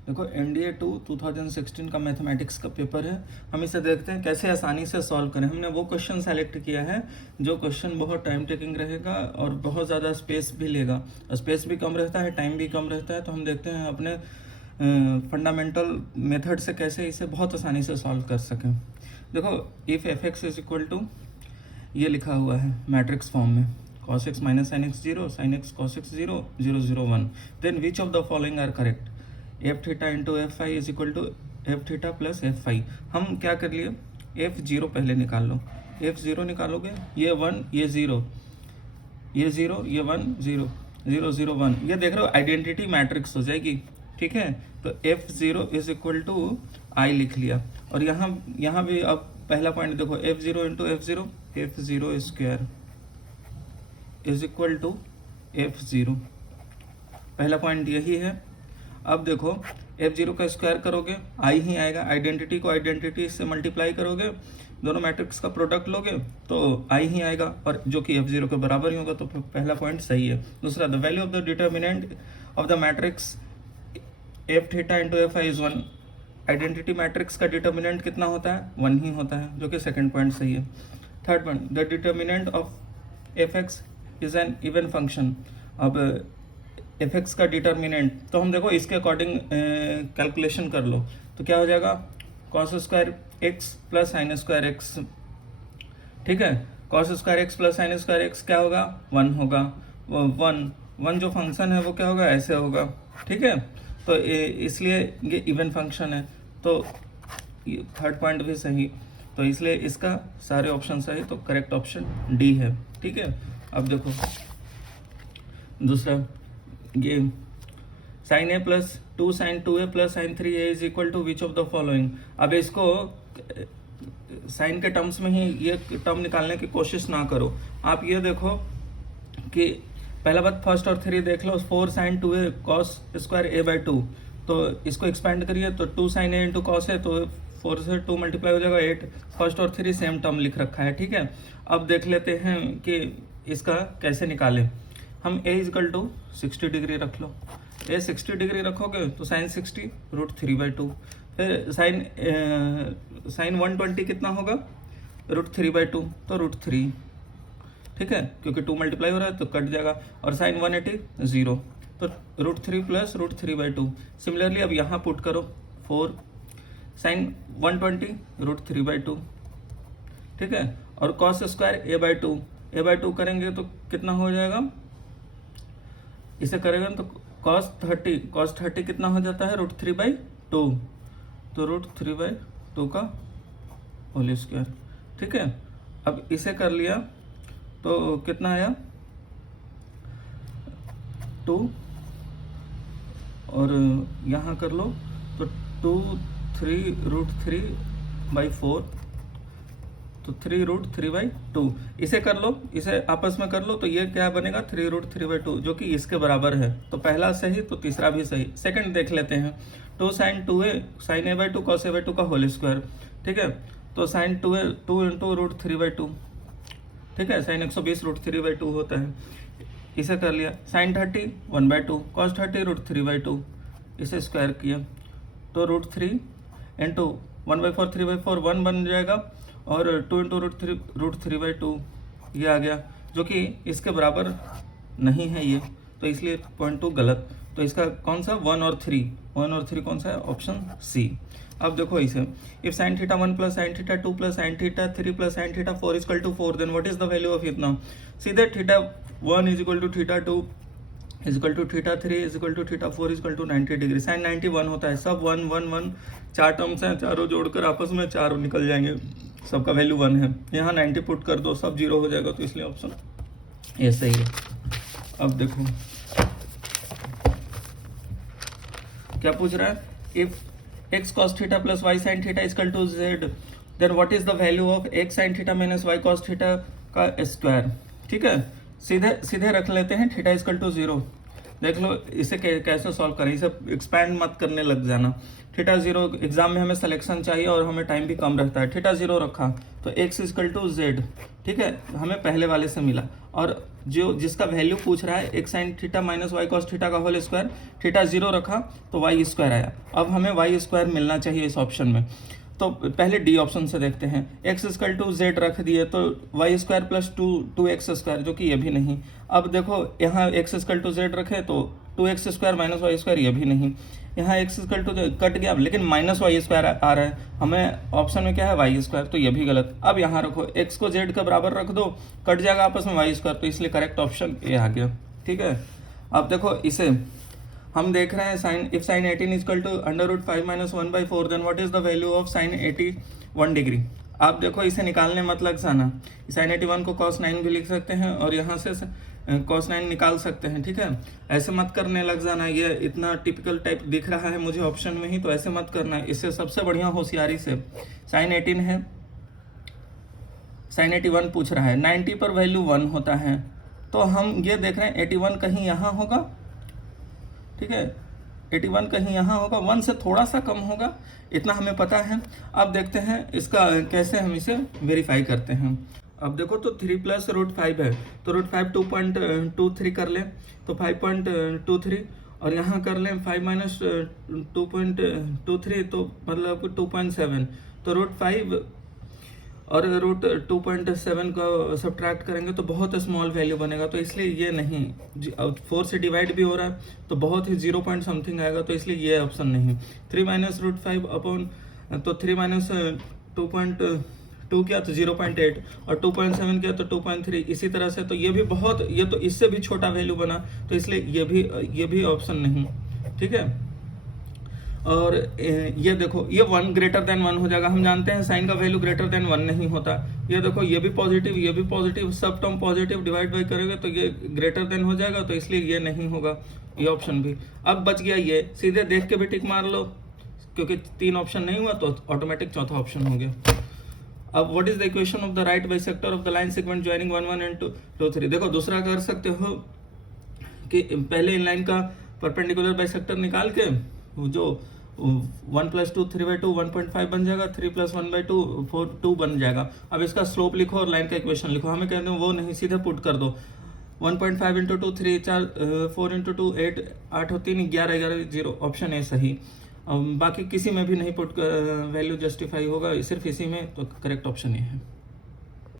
देखो NDA 2 2016 का mathematics का पेपर है। हम इसे देखते हैं कैसे आसानी से सॉल्व करें। हमने वो क्वेश्चन सेलेक्ट किया है जो क्वेश्चन बहुत टाइम टेकिंग रहेगा और बहुत ज़्यादा स्पेस भी लेगा। स्पेस भी कम रहता है, टाइम भी कम रहता है। तो हम देखते हैं अपने फंडामेंटल मेथड से कैसे इसे बहुत आसानी से सॉल्व कर सकें। देखो if fx is equal to, ये लिखा हुआ है मैट्रिक्स फॉर्म में, cos x minus sin x 0, sin x cos x 0, 0 0 1, then which of the following are correct. F theta into F phi is equal to F theta plus F phi. हम क्या कर लिए, F zero पहले निकाल लो। F zero निकालोगे, ये 1 ये 0, ये 0 ये 1 0 0 0 1, ये देख रहे हो आइडेंटिटी मैट्रिक्स हो जाएगी। ठीक है, तो F zero is equal to I लिख लिया। और यहाँ भी अब पहला पॉइंट देखो, F zero into F zero square is equal to F zero. पहला पॉइंट यही है। अब देखो एफ जीरो का स्क्वायर करोगे आई ही आएगा, आइडेंटिटी को आइडेंटिटी से मल्टीप्लाई करोगे, दोनों मैट्रिक्स का प्रोडक्ट लोगे तो आई ही आएगा, और जो कि एफ जीरो के बराबर ही होगा। तो पहला पॉइंट सही है। दूसरा, the value of the determinant of the matrix F theta into F I is 1। Identity matrix का डिटर्मिनेंट कितना होता है, 1 ही होता है, जो कि सेकंड पॉइंट सही है। Third point, the determinant of F x is an even function. अब एफ एक्स का डिटर्मिनेंट, तो हम देखो इसके अकॉर्डिंग कैलकुलेशन कर लो, तो क्या हो जाएगा, cos square x plus sine square x. ठीक है, cos square x plus sine square x क्या होगा, 1 होगा। 1 जो फंक्शन है वो क्या होगा, ऐसे होगा। ठीक है, तो इसलिए ये इवन फंक्शन है, तो थर्ड पॉइंट भी सही, तो इसलिए इसका सारे ऑप्शन सही, तो करेक्ट ऑप्शन डी है। ठीक है, अब देखो दूसरा, ये sine a plus 2 sine 2a plus sine 3a is equal to which of the following. अब इसको साइन के टर्म्स में ही ये टर्म निकालने की कोशिश ना करो। आप ये देखो कि पहला बात फर्स्ट और 3 देख लो, 4 sine 2a cos square a by 2, तो इसको एक्सपेंड करिए तो 2 साइन a इंटू कॉस है, तो 4 से 2 मल्टीप्लाई हो जाएगा 8। फर्स्ट और 3 सेम टर्म लिख रखा है। ठीक है, अब देख लेते हैं कि इसका कैसे निकालें। हम a इजकल टू 60 डिग्री रख लो। a 60 डिग्री रखोगे तो साइन 60 रूट 3 बाई 2, फिर साइन 120 कितना होगा, रूट 3 बाई 2, तो रूट 3। ठीक है, क्योंकि 2 मल्टीप्लाई हो रहा है तो कट जाएगा। और साइन 180 0, तो root 3 plus root 3 by 2। Similarly अब यहाँ पुट करो 4 साइन 120 रूट 3 बाई 2। ठीक है, और कॉस स्क्वायर a बाई 2 करेंगे तो कितना हो जाएगा, इसे करेगा तो कॉस 30 कितना हो जाता है, रूट 3 बाई 2, तो रूट 3 बाई 2 का होल स्क्वायर। ठीक है, अब इसे कर लिया तो कितना आया, 2, और यहाँ कर लो तो 2 3 रूट 3 बाई 4, तो 3 रूट 3 बाई 2। इसे कर लो, इसे आपस में कर लो, तो ये क्या बनेगा, 3 रूट 3 बाई 2, जो कि इसके बराबर है। तो पहला सही तो तीसरा भी सही। सेकंड देख लेते हैं, 2 sine 2a sine a by 2 cos a by 2 का होल स्क्वायर। ठीक है, तो sign 2a 2 into root 3 by 2। ठीक है, साइन 120 रूट 3 बाई 2 होता है। इसे कर लिया, sine 30 1 by 2 cos 30 root 3 by 2, इसे स्क्वायर किया तो रूट 3 इंटू 1 बाई 4 3 बाई 4 1 बन जाएगा, और 2 इंटू रूट 3 बाई 2 ये आ गया, जो कि इसके बराबर नहीं है ये, तो इसलिए पॉइंट 2 गलत। तो इसका कौन सा, 1 और 3 कौन सा है, ऑप्शन सी। अब देखो इसे, if sine theta 1 plus sine theta 2 plus sine theta 3 plus sine theta 4 is equal to 4, then what is the value of इतना। सीधे theta 1 is equal to theta 2 is equal to theta 3 is equal to theta 4 is equal to 90 degree. Sine 91 होता है, सब 1 1 1, 4 terms हैं, चारों जोड़कर आपस में 4 निकल जाएंगे, सबका वैल्यू 1 है। यहाँ 90 पुट कर दो, सब 0 हो जाएगा, तो इसलिए ऑप्शन ये सही है। अब देखो क्या पूछ रहा है, if x cos theta plus y sin theta is equal to z, then what is the value of x sin theta minus y cos theta का स्क्वायर। ठीक है, सीधे रख लेते हैं, थीटा इज इक्वल टू 0, देख लो इसे कैसे सॉल्व करें, इसे एक्सपैंड मत करने लग जाना। थीटा जीरो, एग्जाम में हमें सिलेक्शन चाहिए और हमें टाइम भी कम रहता है। थीटा जीरो रखा तो x इक्वल टू जेड, ठीक है, हमें पहले वाले से मिला। और जो जिसका वैल्यू पूछ रहा है x sine theta minus y cos theta का होल स्क्वायर, थीटा जीरो रखा तो वाई स्क्वायर आया। अब हमें वाई स्क्वायर मिलना चाहिए इस ऑप्शन में, तो पहले डी ऑप्शन से देखते हैं। x इक्वल टू जेड रख दिए तो y square plus two x square, जो कि ये भी नहीं। अब देखो यहाँ x इक्वल टू जेड रखे तो 2x square minus Y square, ये भी नहीं। यहाँ x इक्वल टू कट गया, लेकिन माइनस वाई स्क्वायर आ रहा है, हमें ऑप्शन में क्या है वाई स्क्वायर, तो ये भी गलत। अब यहाँ रखो x को z के बराबर रख दो, कट जाएगा आपस में वाई स्क्वायर, तो इसलिए करेक्ट ऑप्शन ये आ गया, ठीक है। अब देखो इसे हम देख रहे हैं sine, if sine 18 equal to under root 5 minus 1/4 then what is the value of sine 81 degree. आप देखो इसे निकालने मत लग जाना, साइन 81 को cos 9 भी लिख सकते हैं और यहाँ से cos 9 निकाल सकते हैं, ठीक है। ऐसे मत करने लग जाना, ये इतना टिपिकल टाइप दिख रहा है मुझे ऑप्शन में ही, तो ऐसे मत करना। इससे सबसे बढ़िया होशियारी से साइन 18 है, साइन 81 पूछ रहा है, 90 पर वैल्यू 1 होता है, तो हम ये देख रहे हैं 81 कहीं यहाँ होगा, ठीक है, 81 कहीं यहाँ होगा, 1 से थोड़ा सा कम होगा, इतना हमें पता है। अब देखते हैं इसका कैसे हम इसे वेरीफाई करते हैं। अब देखो तो 3 प्लस रूट 5 है, तो रूट 5 2.23 कर लें तो 5.23, और यहाँ कर लें 5 माइनस 2.23 तो मतलब 2.7, तो रूट 5 और रूट 2.7 को सब्ट्रैक्ट करेंगे तो बहुत स्मॉल वैल्यू बनेगा, तो इसलिए ये नहीं। 4 से डिवाइड भी हो रहा है तो बहुत ही 0 पॉइंट समथिंग आएगा, तो इसलिए ये ऑप्शन नहीं। 3 माइनस रूट 5 अपॉन, तो 3 माइनस 2.2 किया तो 0.8 और 2.7 किया तो 2.3, इसी तरह से। तो ये भी बहुत, ये तो इससे भी छोटा वैल्यू बना, तो इसलिए ये भी ऑप्शन नहीं, ठीक है। और ये देखो ये 1 ग्रेटर देन 1 हो जाएगा, हम जानते हैं साइन का वैल्यू ग्रेटर देन 1 नहीं होता। ये देखो ये भी पॉजिटिव, सब टर्म पॉजिटिव डिवाइड बाई करेंगे तो ये ग्रेटर देन हो जाएगा, तो इसलिए ये नहीं होगा, ये ऑप्शन भी। अब बच गया ये, सीधे देख के भी टिक मार लो, क्योंकि 3 ऑप्शन नहीं हुआ तो ऑटोमेटिक चौथा ऑप्शन हो गया। अब what is the equation of the right bisector of the line segment joining 1 1 and 2 3। देखो दूसरा कर सकते हो कि पहले इन लाइन का परपेंडिकुलर बाइसेक्टर निकाल के जो 1 + 2 3/2 1.5 बन जाएगा, 3 + 1/2 2 बन जाएगा। अब इसका स्लोप लिखो और लाइन का इक्वेशन लिखो, हमें कहते हैं वो नहीं, सीधे पुट कर दो। 1.5 × 2 3 4 4 × 2 8 8 और 3 11 11 0, ऑप्शन ए सही। बाकी किसी में भी नहीं पुट वैल्यू जस्टिफाई होगा, सिर्फ इसी में, तो करेक्ट ऑप्शन ये है।